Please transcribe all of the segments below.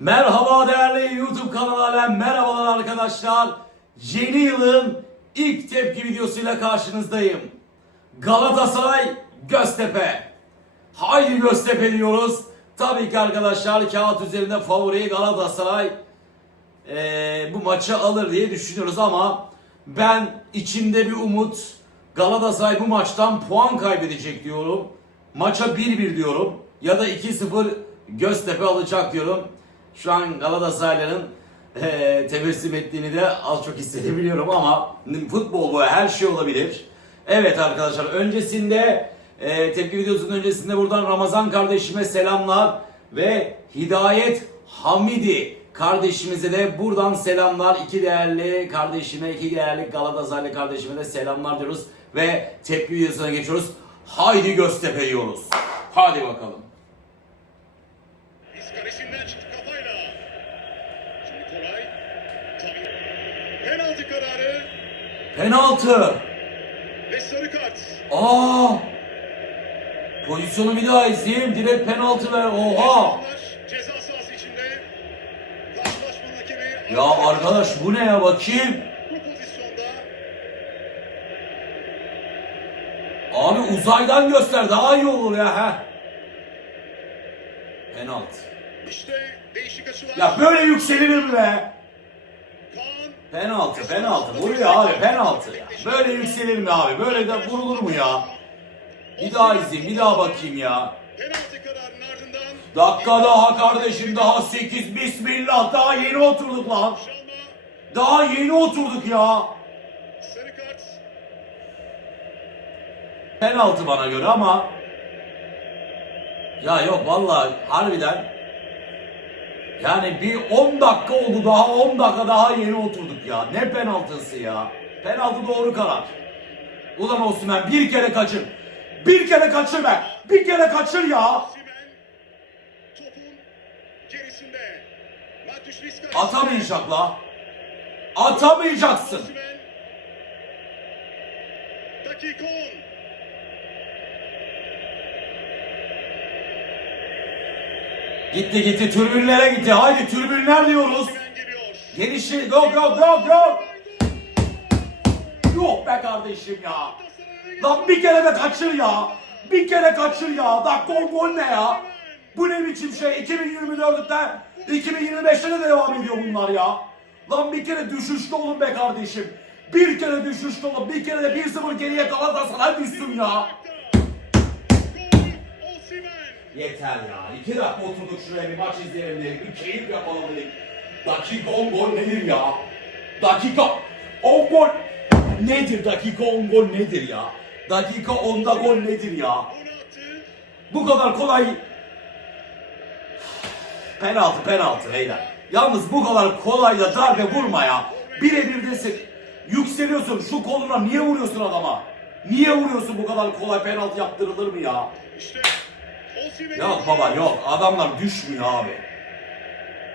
Merhaba değerli YouTube kanalı merhabalar arkadaşlar. Yeni yılın ilk tepki videosuyla karşınızdayım. Galatasaray Göztepe. Haydi Göztepe diyoruz. Tabii ki arkadaşlar kağıt üzerinde favori Galatasaray eee, bu maçı alır diye düşünüyoruz ama ben içimde bir umut Galatasaray bu maçtan puan kaybedecek diyorum. Maça 1-1 diyorum ya da 2-0 Göztepe alacak diyorum. Şu an Galatasaray'ların eee tebessüm ettiğini de az çok hissedebiliyorum ama futbol bu her şey olabilir. Evet arkadaşlar öncesinde eee, tepki videosunun öncesinde buradan Ramazan kardeşime selamlar ve Hidayet Hamidi kardeşimize de buradan selamlar. İki değerli kardeşime, iki değerli Galatasaraylı kardeşime de selamlar diyoruz ve tepki videosuna geçiyoruz. Haydi Göztepe yiyoruz. Hadi bakalım. Biz çıktı kafayla. Şimdi Koray. Tabii. Penaltı kararı Penaltı. ve sarı kart. Aa! Pozisyonu bir daha izleyeyim. Direkt penaltı ver. Oha! Ceza sahası içinde. Karşılaşmanın hakemi. Ya arkadaş bu ne ya bakayım. Bu pozisyonda Abi uzaydan göster daha iyi olur ya ha. Penaltı. işte değişik açılar. Ya böyle yükselilir mi be? Penaltı, penaltı. Vuruyor abi penaltı ya. Böyle yükselir mi abi? Böyle de vurulur mu ya? Bir daha izleyeyim, bir daha bakayım ya. Dakika daha kardeşim, daha 8. Bismillah, daha yeni oturduk lan. Daha yeni oturduk ya. Penaltı bana göre ama ya yok vallahi harbiden yani bir 10 dakika oldu daha 10 dakika daha yeni oturduk ya. Ne penaltısı ya. Penaltı doğru karar. Ulan Osman bir kere kaçır. Bir kere kaçır be. Bir kere kaçır ya. Atamayacak la. Atamayacaksın. Dakika 10. Gitti gitti tribünlere gitti. Haydi tribünler diyoruz. Gelişi yok yok yok yok. Yok be kardeşim ya. Lan bir kere de kaçır ya. Bir kere kaçır ya. Dak gol gol ne ya? Bu ne biçim şey? 2024'te 2025'te de devam ediyor bunlar ya. Lan bir kere düşüşte olun be kardeşim. Bir kere düşüşte olun. Bir kere de 1-0 geriye Galatasaray düşsün ya. Yeter ya. İki dakika oturduk şuraya bir maç izleyelim dedik. Bir keyif yapalım dedik. Dakika 10 gol nedir ya? Dakika 10 gol nedir? Dakika 10 gol nedir ya? Dakika 10'da gol nedir ya? Bu kadar kolay. Penaltı penaltı beyler. Yalnız bu kadar kolay da darbe vurma ya. Birebir desin. Yükseliyorsun şu koluna niye vuruyorsun adama? Niye vuruyorsun bu kadar kolay penaltı yaptırılır mı ya? İşte Yok baba yok adamlar düşmüyor abi.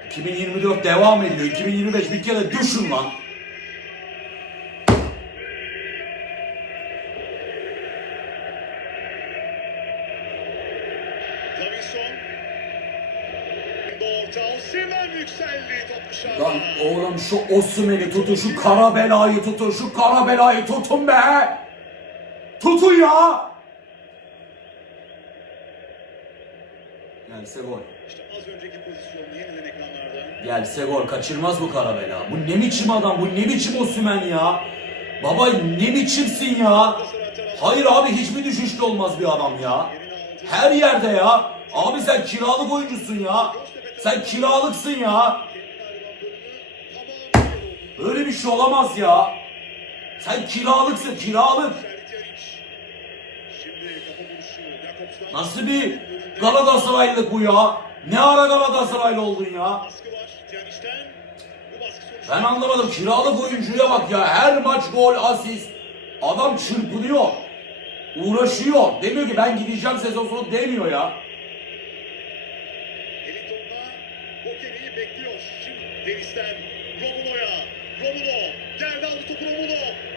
2024 devam ediyor. 2025 bir kere düşün lan. Lan oğlum şu Osimhen'i tutun, şu kara belayı tutun, şu kara belayı tutun be! Tutun ya! Gelse gol. İşte az önceki pozisyon yeniden ekranlarda. Gelse gol. Kaçırmaz bu kara bela. Bu ne biçim adam, bu ne biçim Osimhen ya? Baba ne biçimsin ya? Hayır abi hiçbir düşüşte olmaz bir adam ya. Her yerde ya. Abi sen kiralık oyuncusun ya. Sen kiralıksın ya. Öyle bir şey olamaz ya. Sen kiralıksın, kiralık. Şimdi kafa vuruşu Jakobs'tan. Nasıl bir Galatasaraylılık bu ya? Ne ara Galatasaraylı oldun ya? Ben anlamadım. Kiralık oyuncuya bak ya. Her maç gol, asist. Adam çırpınıyor. Uğraşıyor. Demiyor ki ben gideceğim sezon sonu demiyor ya. Eliton'da Bokeri'yi bekliyor. Şimdi Deniz'den Romulo'ya. Romulo. Geldi aldı topu Romulo.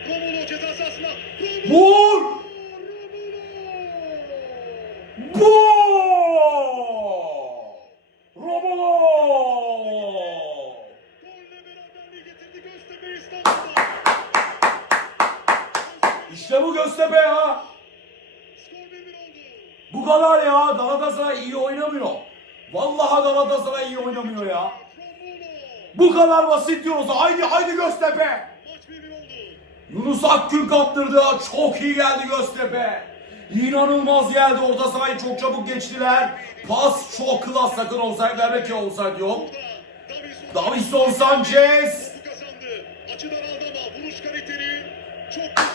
Romulo ceza sahasına. Romulo. Vur! Gol! Robola! İşte bu Göztepe ya. Bu kadar ya. Galatasaray iyi oynamıyor. Vallahi Galatasaray iyi oynamıyor ya. Bu kadar basit diyoruz. Haydi haydi Göztepe. Yunus Akgül kaptırdı. Çok iyi geldi Göztepe. İnanılmaz geldi. Orta sahayı çok çabuk geçtiler. Pas çok klas. Sakın olsaydı vermek ki olsaydı yok. Davison Sanchez. Açıdan aldı ama vuruş karakteri çok.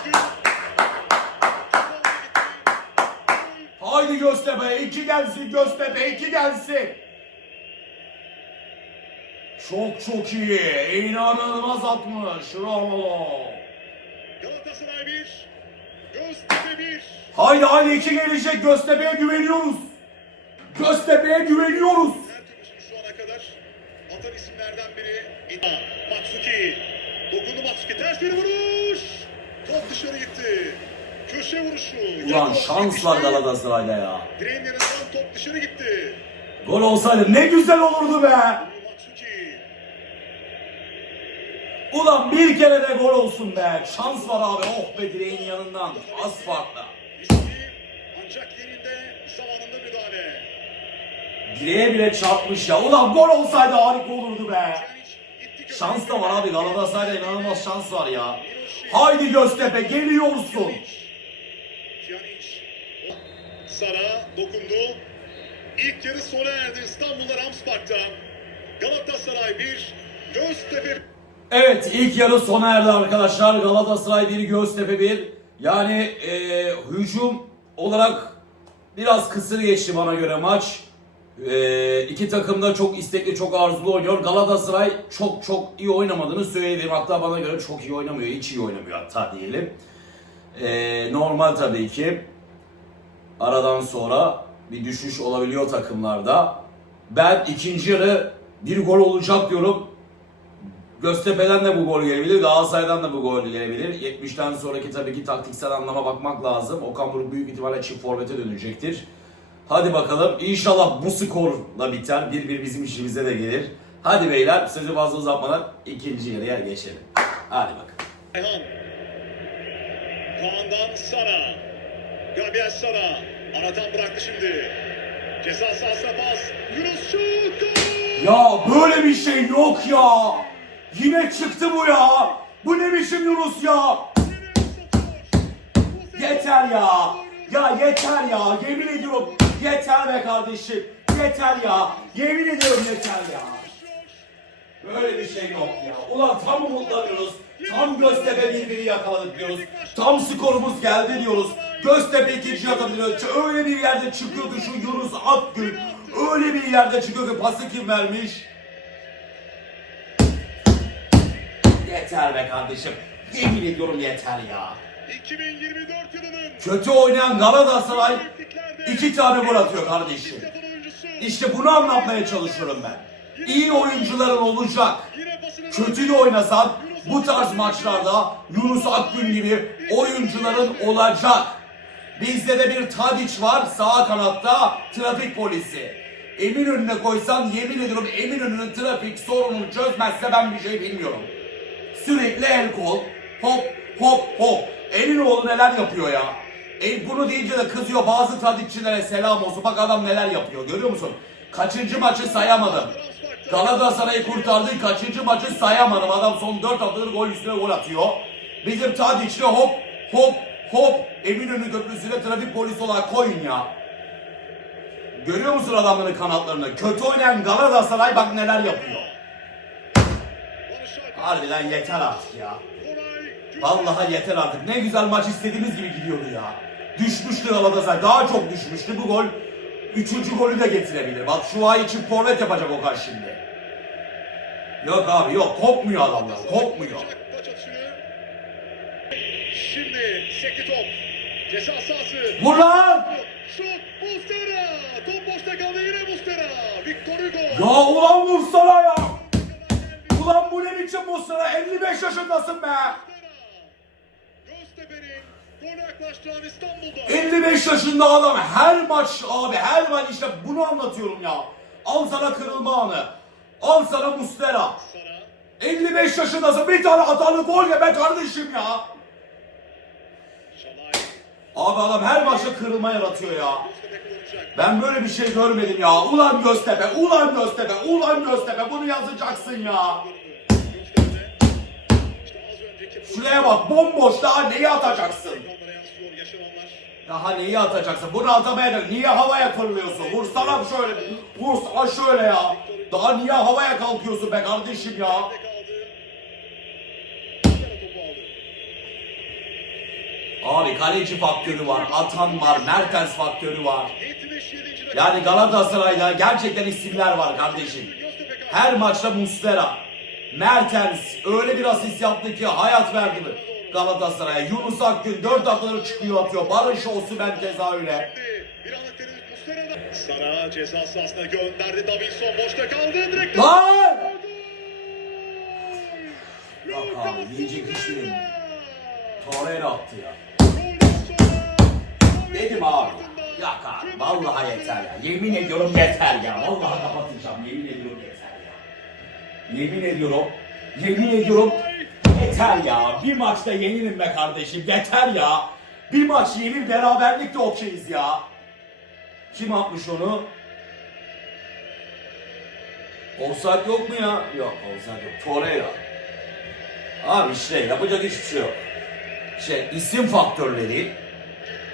Haydi Göztepe. iki gelsin Göztepe. iki gelsin. Çok çok iyi. İnanılmaz atmış. Romulo. Galatasaray 1, Göztepe 1. Haydi haydi iki gelecek. Göztepe'ye güveniyoruz. Göztepe'ye güveniyoruz. Şu ana kadar atan isimlerden biri. Matsuki. Dokundu Matsuki. Ters bir vuruş. Top dışarı gitti. Köşe vuruşu. Ulan şans var. Galatasaray'da ya. Direğin yanından top dışarı gitti. Gol olsaydı ne güzel olurdu be. Ulan bir kere de gol olsun be. Şans var abi. Oh be direğin yanından. Az farkla. Ancak yerinde zamanında müdahale. Direğe bile çarpmış ya. Ulan gol olsaydı harika olurdu be. Şans da var abi. Galatasaray'da inanılmaz şans var ya. Haydi Göztepe geliyorsun. Sara dokundu. İlk yarı sona erdi İstanbul'da Ramspark'ta. Galatasaray 1, Göztepe Evet ilk yarı sona erdi arkadaşlar. Galatasaray 1, Göztepe 1. Yani e, hücum olarak biraz kısır geçti bana göre maç. E, iki takım da çok istekli, çok arzulu oynuyor. Galatasaray çok çok iyi oynamadığını söyleyebilirim. Hatta bana göre çok iyi oynamıyor, hiç iyi oynamıyor hatta diyelim. E, normal tabii ki. Aradan sonra bir düşüş olabiliyor takımlarda. Ben ikinci yarı bir gol olacak diyorum. Göztepe'den de bu gol gelebilir, Galatasaray'dan da bu gol gelebilir. 70'ten sonraki tabii ki taktiksel anlama bakmak lazım. Okan Buruk büyük ihtimalle çift forvete dönecektir. Hadi bakalım. İnşallah bu skorla biter. 1-1 bizim işimize de gelir. Hadi beyler sözü fazla uzatmadan ikinci yarıya geçelim. Hadi bakalım. Kaan'dan Sara. Gabriel Sara. Aradan bıraktı şimdi. Ceza sahasına pas. Yunus şut. Ya böyle bir şey yok ya. Yine çıktı bu ya. Bu ne biçim Yunus ya? Yeter ya. Ya yeter ya. Yemin ediyorum yeter be kardeşim. Yeter ya. Yemin ediyorum yeter ya. Böyle bir şey yok ya. Ulan tam umutlanıyoruz. Tam Göztepe birbiri yakaladık diyoruz. Tam skorumuz geldi diyoruz. Göztepe ikinci atabiliyor. Öyle bir yerde çıkıyordu şu Yunus Akgül. Öyle bir yerde çıkıyor ki pası kim vermiş? Yeter be kardeşim. Yemin ediyorum yeter ya. 2024 yılının Kötü oynayan Galatasaray iki tane gol atıyor kardeşim. İşte bunu anlatmaya çalışıyorum ben. İyi oyuncuların olacak. Kötü de oynasan bu tarz maçlarda Yunus Akgün gibi oyuncuların olacak. Bizde de bir Tadiç var sağ kanatta trafik polisi. Eminönü'ne koysan yemin ediyorum Eminönü'nün trafik sorununu çözmezse ben bir şey bilmiyorum. Sürekli el kol. Hop hop hop. Eminoğlu neler yapıyor ya. E, bunu deyince de kızıyor bazı tadikçilere selam olsun. Bak adam neler yapıyor görüyor musun? Kaçıncı maçı sayamadım. Galatasaray'ı kurtardığı kaçıncı maçı sayamadım. Adam son 4 attığı gol üstüne gol atıyor. Bizim Tadiç'le hop hop hop Eminönü Köprüsü'ne trafik polisi olarak koyun ya. Görüyor musun adamların kanatlarını? Kötü oynayan Galatasaray bak neler yapıyor. Harbiden yeter artık ya. Vallahi yeter artık. Ne güzel maç istediğimiz gibi gidiyordu ya. Düşmüştü Galatasaray. Daha çok düşmüştü. Bu gol üçüncü golü de getirebilir. Bak şu ay için forvet yapacak Okan şimdi. Yok abi yok. Kopmuyor adamlar. Kopmuyor. Şimdi sekti top. Ceza sahası. Vur lan! Şut Mustera. Top boşta kaldı yine Mustera. Victor Hugo. Ya ulan vursana ya! Ulan bu ne biçim bu sıra? 55 yaşındasın be! Göztepe'nin gol yaklaştıran İstanbul'da. 55 yaşında adam her maç abi her maç işte bunu anlatıyorum ya. Al sana kırılma anı. Al sana Mustera. Sara. 55 yaşındasın bir tane hatalı gol ye be kardeşim ya. Abi adam her maçta kırılma yaratıyor ya. Ben böyle bir şey görmedim ya. Ulan Göztepe, ulan Göztepe, ulan Göztepe. Bunu yazacaksın ya. Şuraya bak bomboş daha neyi atacaksın? Daha neyi atacaksın? Bunu atamaya Niye havaya fırlıyorsun? Vursana şöyle. Vursana şöyle ya. Daha niye havaya kalkıyorsun be kardeşim ya? Abi kaleci faktörü var, Atan var, Mertens faktörü var. 77. dakika. Yani Galatasaray'da gerçekten isimler var kardeşim. Her maçta Muslera, Mertens öyle bir asist yaptı ki hayat verdi mi Galatasaray'a. Yunus Akgün 4 dakikaları çıkıyor atıyor. Barış Osimhen keza öyle. Sara ceza sahasına gönderdi. Davinson boşta kaldı. Direkt Lan! Abi, yiyecek yerim. Torreira attı ya. Dedim abi. Yok abi vallahi yeter ya. Yemin ediyorum yeter ya. Vallahi kapatacağım. Yemin ediyorum yeter. Yemin ediyorum. Yemin ediyorum yeter ya. Bir maçta yenilim be kardeşim. Yeter ya. Bir maç yenil beraberlik de okeyiz ya. Kim atmış onu? Offside yok mu ya? Yok offside yok. Torreira. Abi işte yapacak hiçbir şey yok. Şey isim faktörleri.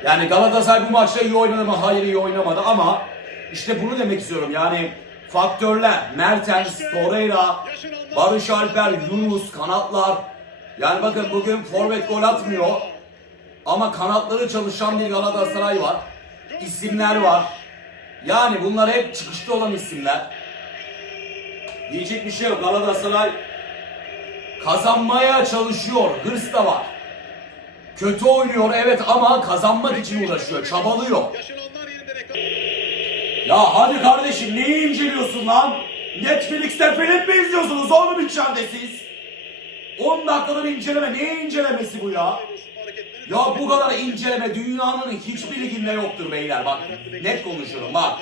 Yani Galatasaray bu maçta iyi oynadı mı? Hayır iyi oynamadı ama işte bunu demek istiyorum. Yani faktörler Mertens, Torreira, Barış Alper, Yunus, kanatlar. Yani bakın bugün forvet gol atmıyor ama kanatları çalışan bir Galatasaray var. İsimler var. Yani bunlar hep çıkışta olan isimler. Diyecek bir şey yok. Galatasaray kazanmaya çalışıyor. Hırs da var. Kötü oynuyor evet ama kazanmak için uğraşıyor, çabalıyor. Ya hadi kardeşim neyi inceliyorsun lan? Netflix'te film mi izliyorsunuz oğlum içeride siz? 10 dakikalık inceleme, neyi incelemesi bu ya? Ya bu kadar inceleme dünyanın hiçbir liginde yoktur beyler bak net konuşuyorum bak.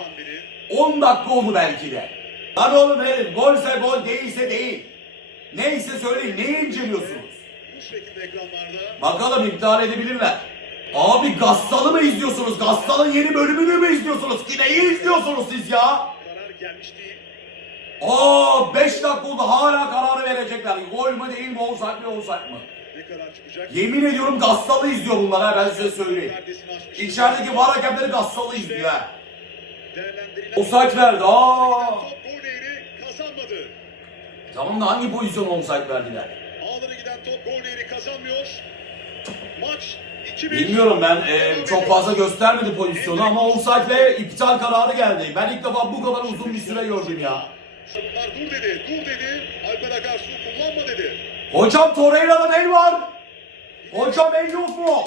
10 dakika oldu belki de. Lan oğlum herif golse gol değilse değil. Neyse söyleyin neyi inceliyorsunuz? Bakalım iptal edebilirler. Abi Gassal'ı mı izliyorsunuz? Gassal'ın yeni bölümünü mü izliyorsunuz? Ki neyi izliyorsunuz siz ya? Karar gelmiş. Aa 5 dakika oldu hala kararı verecekler. Gol mü değil mi offside mı? Karar çıkacak? Yemin ediyorum Gassal'ı izliyor bunlar ha ben size söyleyeyim. İçerideki var hakemleri Gassal'ı izliyor ha. Değerlendirilen verdi aa. Tamam da hangi pozisyona offside verdiler? Ağlara giden top gol değeri kazanmıyor. Maç 2-1. Bilmiyorum ben e, çok fazla göstermedi pozisyonu ama offside ve iptal kararı geldi. Ben ilk defa bu kadar uzun bir süre gördüm ya. Dur dedi, dur dedi. Alper Akarsu kullanma dedi. Hocam Torreira'dan el var. Hocam el yok mu?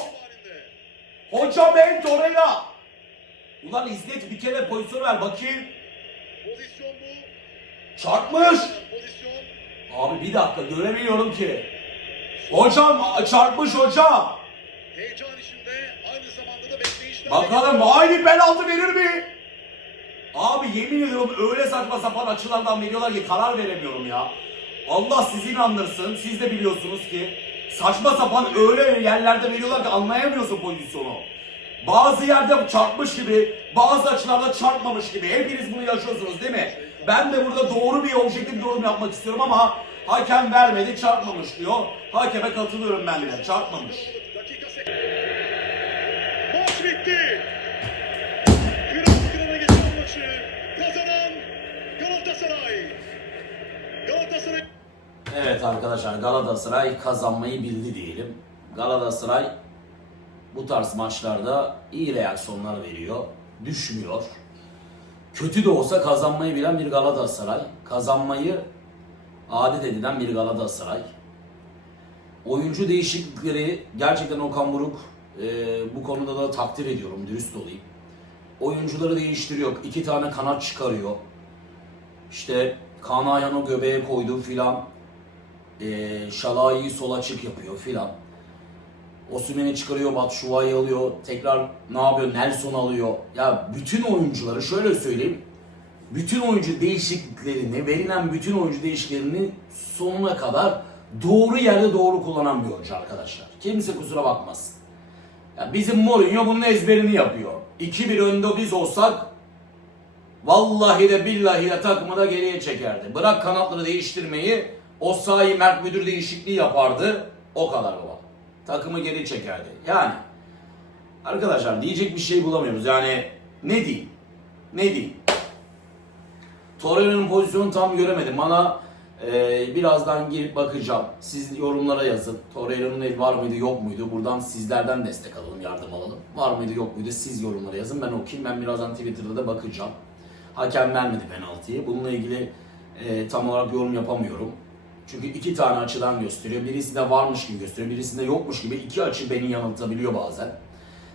Hocam el Torreira. Ulan İzzet bir kere pozisyon ver bakayım. Pozisyon bu. Çarpmış. Pozisyon. Abi bir dakika göremiyorum ki. Hocam çarpmış hocam. Heyecan içinde aynı zamanda da bekleyişler. Bakalım aynı penaltı verir mi? Abi yemin ediyorum öyle saçma sapan açılardan veriyorlar ki karar veremiyorum ya. Allah sizi inandırsın. Siz de biliyorsunuz ki saçma sapan öyle yerlerde veriyorlar ki anlayamıyorsun pozisyonu. Bazı yerde çarpmış gibi, bazı açılarda çarpmamış gibi. Hepiniz bunu yaşıyorsunuz değil mi? Ben de burada doğru bir objektif yorum yapmak istiyorum ama hakem vermedi, çarpmamış diyor. Hakeme katılıyorum ben de, çarpmamış. Bitti. Kıran kırana geçen maçı kazanan Galatasaray. Galatasaray Evet arkadaşlar Galatasaray kazanmayı bildi diyelim. Galatasaray bu tarz maçlarda iyi reaksiyonlar veriyor. Düşmüyor. Kötü de olsa kazanmayı bilen bir Galatasaray. Kazanmayı adet edilen bir Galatasaray. Oyuncu değişiklikleri gerçekten Okan Buruk e, bu konuda da takdir ediyorum dürüst olayım. Oyuncuları değiştiriyor. iki tane kanat çıkarıyor. İşte Kaan Ayhan'ı göbeğe koydu filan. Ee, Şalay'ı sol açık yapıyor filan. Osimhen'i çıkarıyor, Batshuayi alıyor. Tekrar ne yapıyor? Nelson alıyor. Ya bütün oyuncuları şöyle söyleyeyim. Bütün oyuncu değişikliklerini, verilen bütün oyuncu değişikliklerini sonuna kadar doğru yerde doğru kullanan bir oyuncu arkadaşlar. Kimse kusura bakmasın. Ya bizim Mourinho bunun ezberini yapıyor. 2-1 önde biz olsak vallahi de billahi de takımı da geriye çekerdi. Bırak kanatları değiştirmeyi o sahi Mert Müdür değişikliği yapardı. O kadar baba. Takımı geri çekerdi. Yani arkadaşlar diyecek bir şey bulamıyoruz. Yani ne diyeyim? Ne diyeyim? Torreira'nın pozisyonunu tam göremedim. Bana e, birazdan girip bakacağım. Siz yorumlara yazın. Torreira'nın el var mıydı yok muydu? Buradan sizlerden destek alalım, yardım alalım. Var mıydı yok muydu? Siz yorumlara yazın. Ben okuyayım. Ben birazdan Twitter'da da bakacağım. Hakem vermedi penaltıyı. Bununla ilgili e, tam olarak yorum yapamıyorum. Çünkü iki tane açıdan gösteriyor. Birisi de varmış gibi gösteriyor. Birisinde yokmuş gibi. iki açı beni yanıltabiliyor bazen.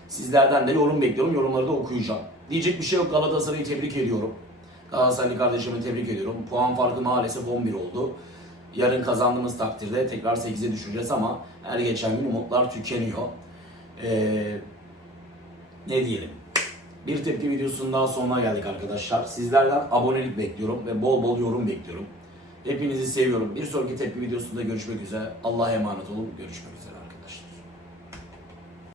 Sizlerden de yorum bekliyorum. Yorumları da okuyacağım. Diyecek bir şey yok. Galatasaray'ı tebrik ediyorum. Galatasaraylı kardeşimi tebrik ediyorum. Puan farkı maalesef 11 oldu. Yarın kazandığımız takdirde tekrar 8'e düşeceğiz ama her geçen gün umutlar tükeniyor. Ee, ne diyelim? Bir tepki videosunun daha sonuna geldik arkadaşlar. Sizlerden abonelik bekliyorum ve bol bol yorum bekliyorum. Hepinizi seviyorum. Bir sonraki tepki videosunda görüşmek üzere. Allah'a emanet olun. Görüşmek.